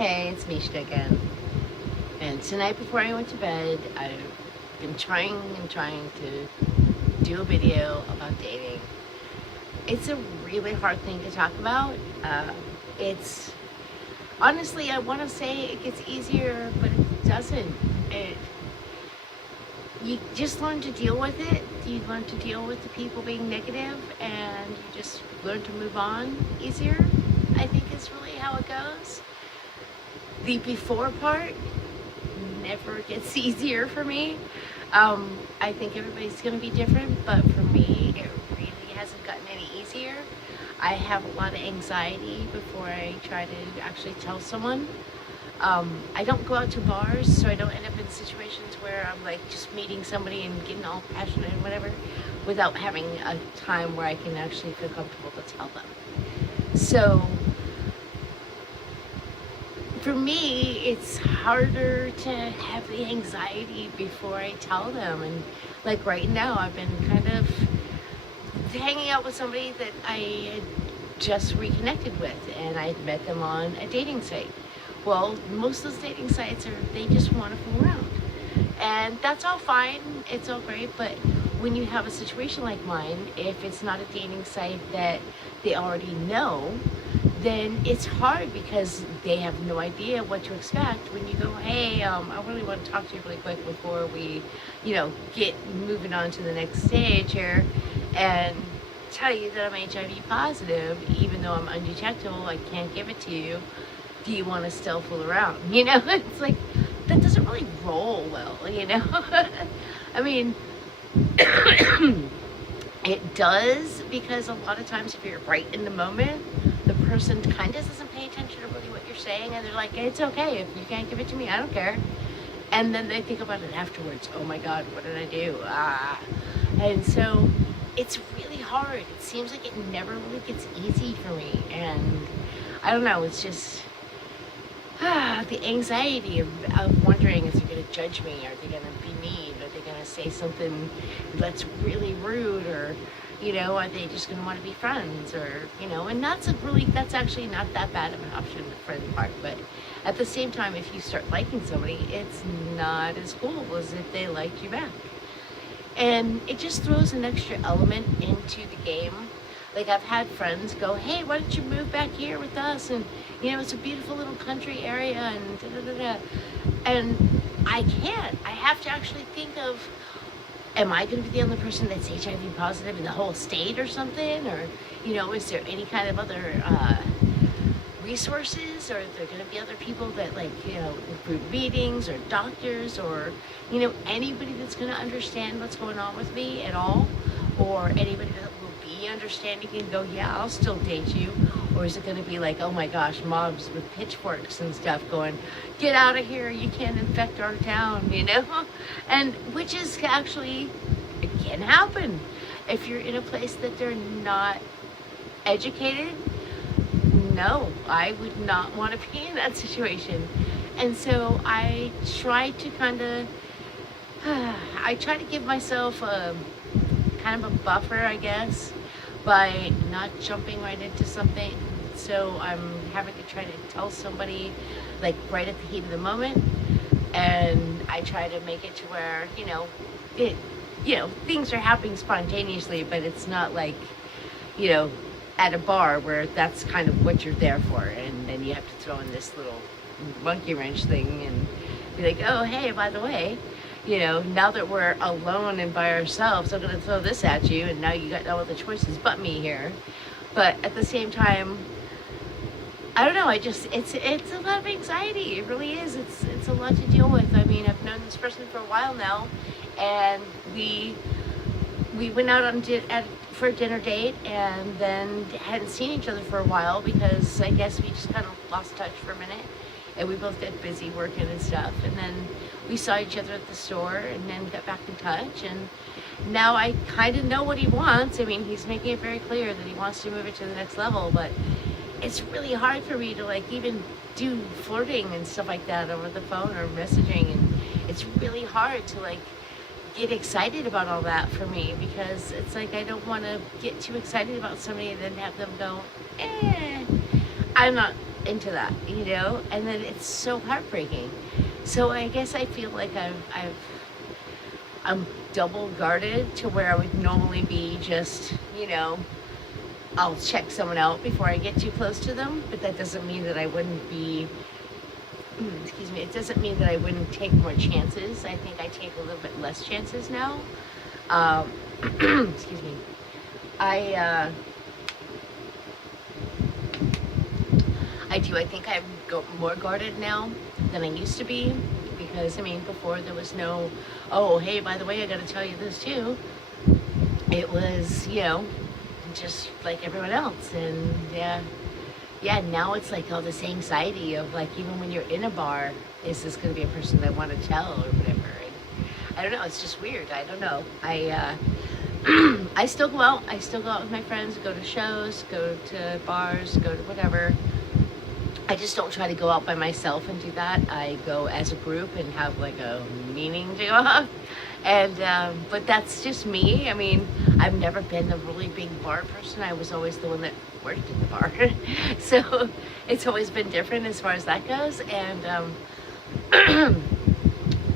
Hey, it's Mishka again. And tonight before I went to bed, I've been trying and trying to do a video about dating. It's a really hard thing to talk about. It's honestly, I want to say it gets easier, but it doesn't. It You just learn to deal with it. You learn to deal with the people being negative, and you just learn to move on easier. I think is really how it goes. The before part never gets easier for me. I think everybody's going to be different, but for me, it really hasn't gotten any easier. I have a lot of anxiety before I try to actually tell someone. I don't go out to bars, so I don't end up in situations where I'm like just meeting somebody and getting all passionate and whatever without having a time where I can actually feel comfortable to tell them. So for me, it's harder to have the anxiety before I tell them. And like right now, I've been kind of hanging out with somebody that I had just reconnected with, and I had met them on a dating site. Well, most of those dating sites they just want to fool around. And that's all fine, it's all great, but when you have a situation like mine, if it's not a dating site that they already know, then it's hard because they have no idea what to expect when you go, hey, I really want to talk to you really quick before we, get moving on to the next stage here, and tell you that I'm HIV positive, even though I'm undetectable, I can't give it to you. Do you want to still fool around? It's like, that doesn't really roll well, I mean, it does, because a lot of times if you're right in the moment, the person kind of doesn't pay attention to really what you're saying, and they're like, it's okay, if you can't give it to me, I don't care. And then they think about it afterwards. Oh my God, what did I do? And so it's really hard. It seems like it never really gets easy for me. And I don't know, it's just the anxiety of wondering if they're going to judge me. Are they going to be mean? Are they going to say something that's really rude? Or, are they just going to want to be friends? Or, and that's actually not that bad of an option, the friend part. But at the same time, if you start liking somebody, it's not as cool as if they liked you back. And it just throws an extra element into the game. Like, I've had friends go, hey, why don't you move back here with us? And, it's a beautiful little country area, and da-da-da-da. And I can't. I have to actually think of, am I going to be the only person that's HIV positive in the whole state or something? Or, is there any kind of other resources? Or are there going to be other people that, group meetings or doctors or, anybody that's going to understand what's going on with me at all? Or anybody that understanding and go, yeah, I'll still date you? Or is it going to be like, oh my gosh, mobs with pitchforks and stuff going, get out of here, you can't infect our town, And which is actually, it can happen if you're in a place that they're not educated. No, I would not want to be in that situation. And so I try to give myself a kind of a buffer, I guess, by not jumping right into something. So I'm having to try to tell somebody like right at the heat of the moment, and I try to make it to where things are happening spontaneously, but it's not like at a bar where that's kind of what you're there for, and then you have to throw in this little monkey wrench thing and be like, oh hey, by the way, now that we're alone and by ourselves, I'm going to throw this at you, and now you got no other choices but me here. But at the same time, I don't know, it's a lot of anxiety. It really is. It's a lot to deal with. I mean, I've known this person for a while now, and we went out for a dinner date, and then hadn't seen each other for a while because I guess we just kind of lost touch for a minute. And we both got busy working and stuff, and then we saw each other at the store, and then got back in touch, and now I kind of know what he wants. I mean, he's making it very clear that he wants to move it to the next level, but it's really hard for me to even do flirting and stuff like that over the phone or messaging, and it's really hard to get excited about all that for me, because it's like I don't want to get too excited about somebody and then have them go, I'm not into that, you know, and then it's so heartbreaking. So I guess I feel like I'm double guarded to where I would normally be just, you know, I'll check someone out before I get too close to them, but that doesn't mean that I wouldn't be, excuse me, it doesn't mean that I wouldn't take more chances. I think I take a little bit less chances now. Excuse me. I do. I think I'm more guarded now than I used to be, because I mean, before there was no, oh, hey, by the way, I got to tell you this too. It was, you know, just like everyone else, and yeah. Now it's like all this anxiety of like, even when you're in a bar, is this going to be a person that I want to tell or whatever? And I don't know. It's just weird. I don't know. I still go out. I still go out with my friends, go to shows, go to bars, go to whatever. I just don't try to go out by myself and do that. I go as a group and have like a meaning to go out. And, but that's just me. I mean, I've never been a really big bar person. I was always the one that worked in the bar. So it's always been different as far as that goes. And,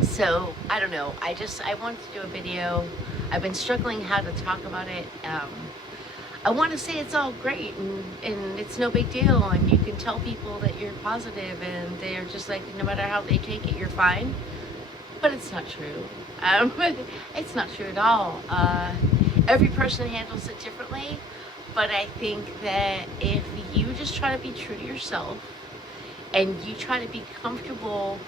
so I don't know. I wanted to do a video. I've been struggling how to talk about it. I want to say it's all great and it's no big deal, and you can tell people that you're positive and they're just like, no matter how they take it, you're fine. But it's not true. It's not true at all. Every person handles it differently, but I think that if you just try to be true to yourself and you try to be comfortable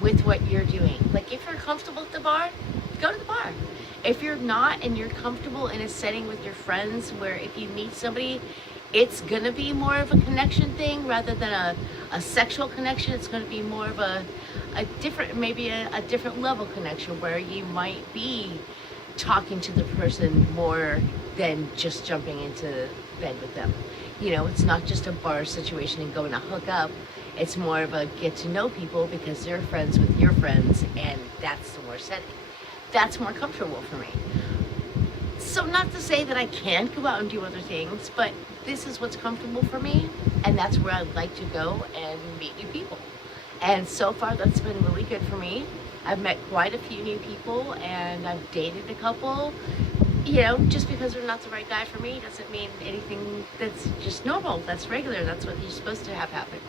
with what you're doing, like if you're comfortable at the bar, go to the bar. If you're not and you're comfortable in a setting with your friends where if you meet somebody, it's gonna be more of a connection thing rather than a sexual connection. It's gonna be more of a different, maybe a different level connection where you might be talking to the person more than just jumping into bed with them. You know, it's not just a bar situation and going to hook up. It's more of a get to know people because they're friends with your friends, and that's the more setting. That's more comfortable for me. So not to say that I can't go out and do other things, but this is what's comfortable for me, and that's where I'd like to go and meet new people. And so far that's been really good for me. I've met quite a few new people, and I've dated a couple. You know, just because they're not the right guy for me doesn't mean anything. That's just normal, that's regular, that's what you're supposed to have happen.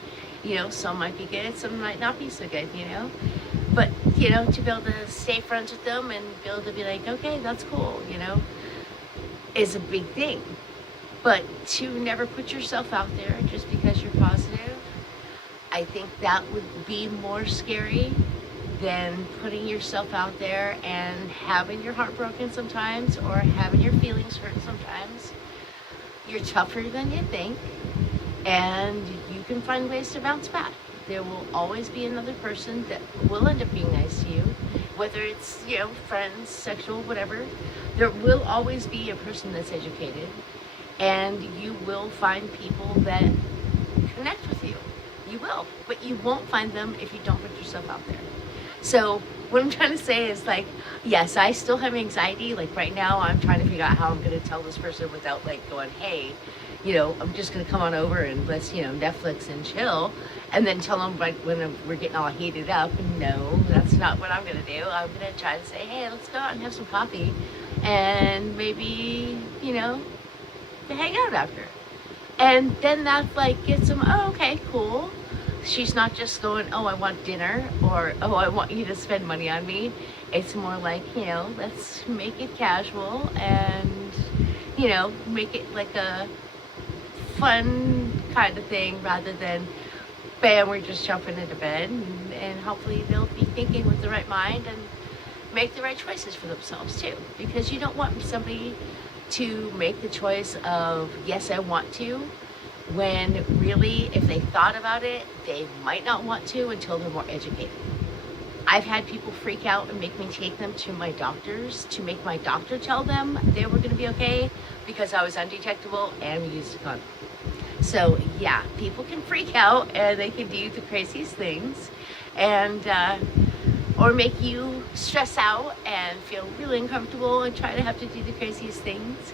You know, some might be good, some might not be so good, you know. But, you know, to be able to stay friends with them and be able to be like, okay, that's cool, you know, is a big thing. But to never put yourself out there just because you're positive, I think that would be more scary than putting yourself out there and having your heart broken sometimes or having your feelings hurt sometimes. You're tougher than you think, and you can find ways to bounce back. There will always be another person that will end up being nice to you, whether it's, you know, friends, sexual, whatever. There will always be a person that's educated, and you will find people that connect with you. You will, but you won't find them if you don't put yourself out there. So what I'm trying to say is, like, yes, I still have anxiety. Like right now, I'm trying to figure out how I'm going to tell this person without like going, hey, you know, I'm just going to come on over and let's, you know, Netflix and chill, and then tell them like when we're getting all heated up. No, that's not what I'm going to do. I'm going to try to say, hey, let's go out and have some coffee and maybe, you know, hang out after. And then that like gets them, oh, okay, cool. She's not just going, oh, I want dinner, or, oh, I want you to spend money on me. It's more like, you know, let's make it casual and, you know, make it like a fun kind of thing rather than, bam, we're just jumping into bed. And hopefully they'll be thinking with the right mind and make the right choices for themselves too. Because you don't want somebody to make the choice of, yes, I want to, when really, if they thought about it, they might not want to until they're more educated. I've had people freak out and make me take them to my doctors to make my doctor tell them they were going to be okay because I was undetectable and we used a condom. So yeah, people can freak out and they can do the craziest things, and or make you stress out and feel really uncomfortable and try to have to do the craziest things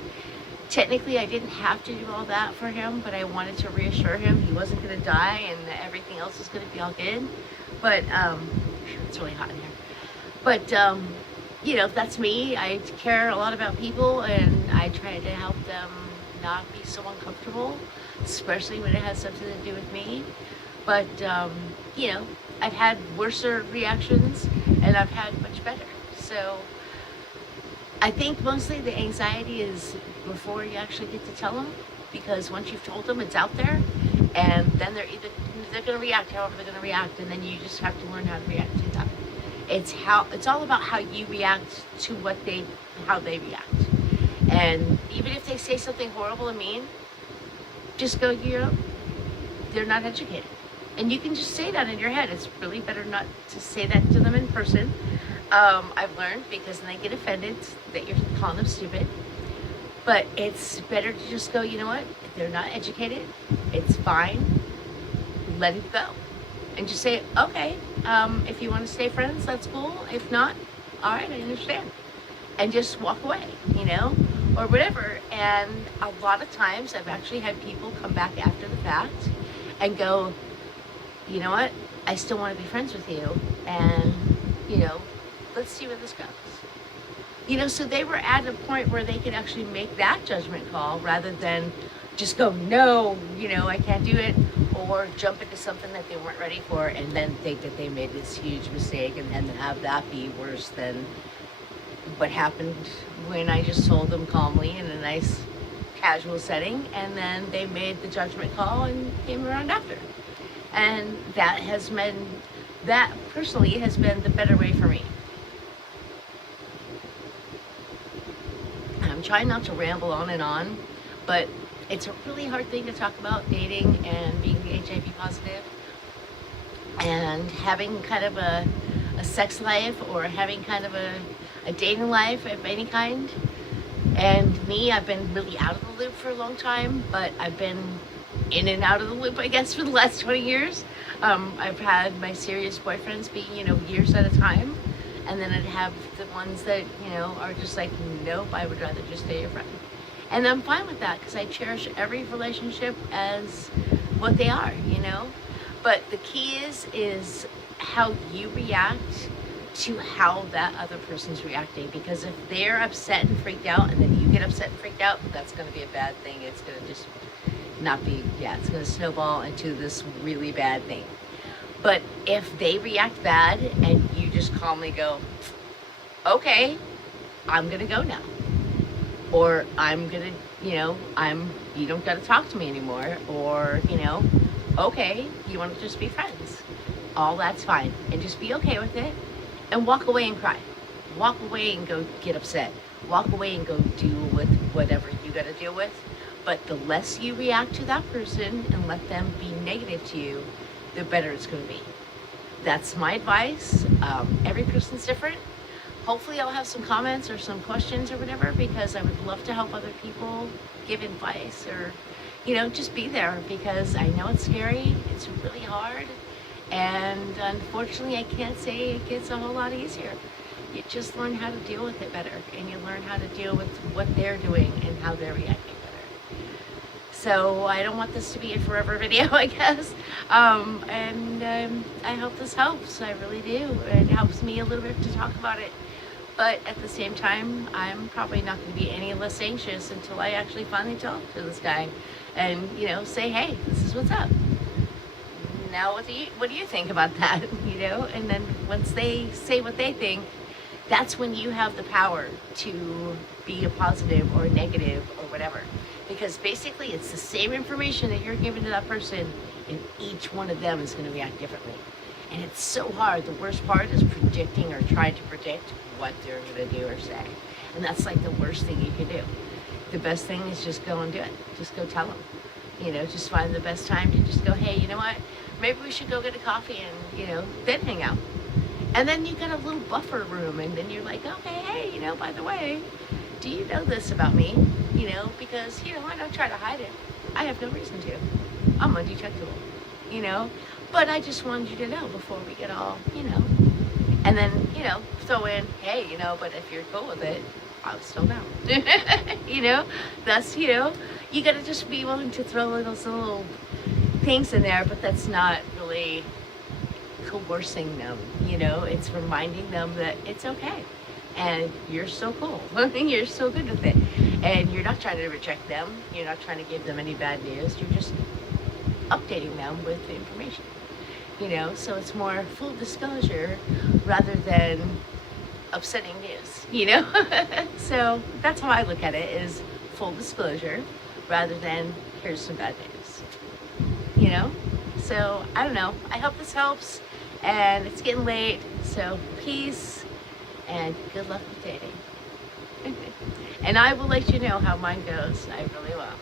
technically I didn't have to do all that for him, but I wanted to reassure him he wasn't going to die and that everything else was going to be all good. But it's really hot in here. But you know, that's me. I care a lot about people, and I try to help them not be so uncomfortable, especially when it has something to do with me. But you know, I've had worse reactions, and I've had much better. So I think mostly the anxiety is before you actually get to tell them, because once you've told them, it's out there, and then they're going to react however they're going to react, and then you just have to learn how to react to that. It's all about how you react to how they react. And even if they say something horrible and mean, just go, you know, they're not educated. And you can just say that in your head. It's really better not to say that to them in person. I've learned, because then they get offended that you're calling them stupid. But it's better to just go, you know what? If they're not educated, it's fine. Let it go. And just say, okay, if you want to stay friends, that's cool. If not, all right, I understand. And just walk away, you know, or whatever. And a lot of times I've actually had people come back after the fact and go, you know what? I still want to be friends with you. And, you know, let's see where this goes. You know, so they were at a point where they could actually make that judgment call rather than just go, no, you know, I can't do it, or jump into something that they weren't ready for and then think that they made this huge mistake and then have that be worse than what happened when I just told them calmly in a nice casual setting, and then they made the judgment call and came around after. And that personally has been the better way for me. I'm trying not to ramble on, but it's a really hard thing to talk about, dating and being HIV positive and having kind of a sex life, or having kind of a dating life of any kind. And me, I've been really out of the loop for a long time, but I've been in and out of the loop, I guess, for the last 20 years. I've had my serious boyfriends be, you know, years at a time. And then I'd have the ones that, you know, are just like, nope, I would rather just stay your friend. And I'm fine with that, because I cherish every relationship as what they are, you know. But the key is how you react to how that other person's reacting. Because if they're upset and freaked out, and then you get upset and freaked out, that's going to be a bad thing. It's going to just not be, it's going to snowball into this really bad thing. But if they react bad and you just calmly go, okay, I'm going to go now. Or I'm going to, you know, you don't got to talk to me anymore. Or, you know, okay, you want to just be friends. All that's fine. And just be okay with it. And walk away and cry. Walk away and go get upset. Walk away and go deal with whatever you got to deal with. But the less you react to that person and let them be negative to you, the better it's going to be. That's my advice. Every person's different. Hopefully I'll have some comments or some questions or whatever, because I would love to help other people give advice, or, you know, just be there, because I know it's scary. It's really hard. And unfortunately, I can't say it gets a whole lot easier. You just learn how to deal with it better, and you learn how to deal with what they're doing and how they're reacting better. So I don't want this to be a forever video, I guess. I hope this helps. I really do. It helps me a little bit to talk about it. But at the same time, I'm probably not going to be any less anxious until I actually finally talk to this guy and, you know, say, hey, this is what's up. Now, what do you think about that? You know, and then once they say what they think, that's when you have the power to be a positive or a negative or whatever. Because basically it's the same information that you're giving to that person, and each one of them is going to react differently. And it's so hard. The worst part is predicting, or trying to predict what they're going to do or say. And that's like the worst thing you can do. The best thing is just go and do it. Just go tell them. You know, just find the best time to just go, hey, you know what? Maybe we should go get a coffee and, you know, then hang out. And then you got a little buffer room, and then you're like, okay, hey, you know, by the way, do you know this about me? You know, because, you know, I don't try to hide it. I have no reason to. I'm undetectable, you know? But I just wanted you to know before we get all, you know. And then, you know, throw in, hey, you know, but if you're cool with it, I still know. You know, that's, you gotta just be willing to throw in those little things in there, but that's not really coercing them, it's reminding them that it's okay. And you're so cool. You're so good with it. And you're not trying to reject them. You're not trying to give them any bad news. You're just updating them with the information. So it's more full disclosure rather than upsetting news. So that's how I look at it, is full disclosure rather than here's some bad news. So I don't know. I hope this helps. And it's getting late, so peace and good luck with dating. And I will let you know how mine goes. I really will.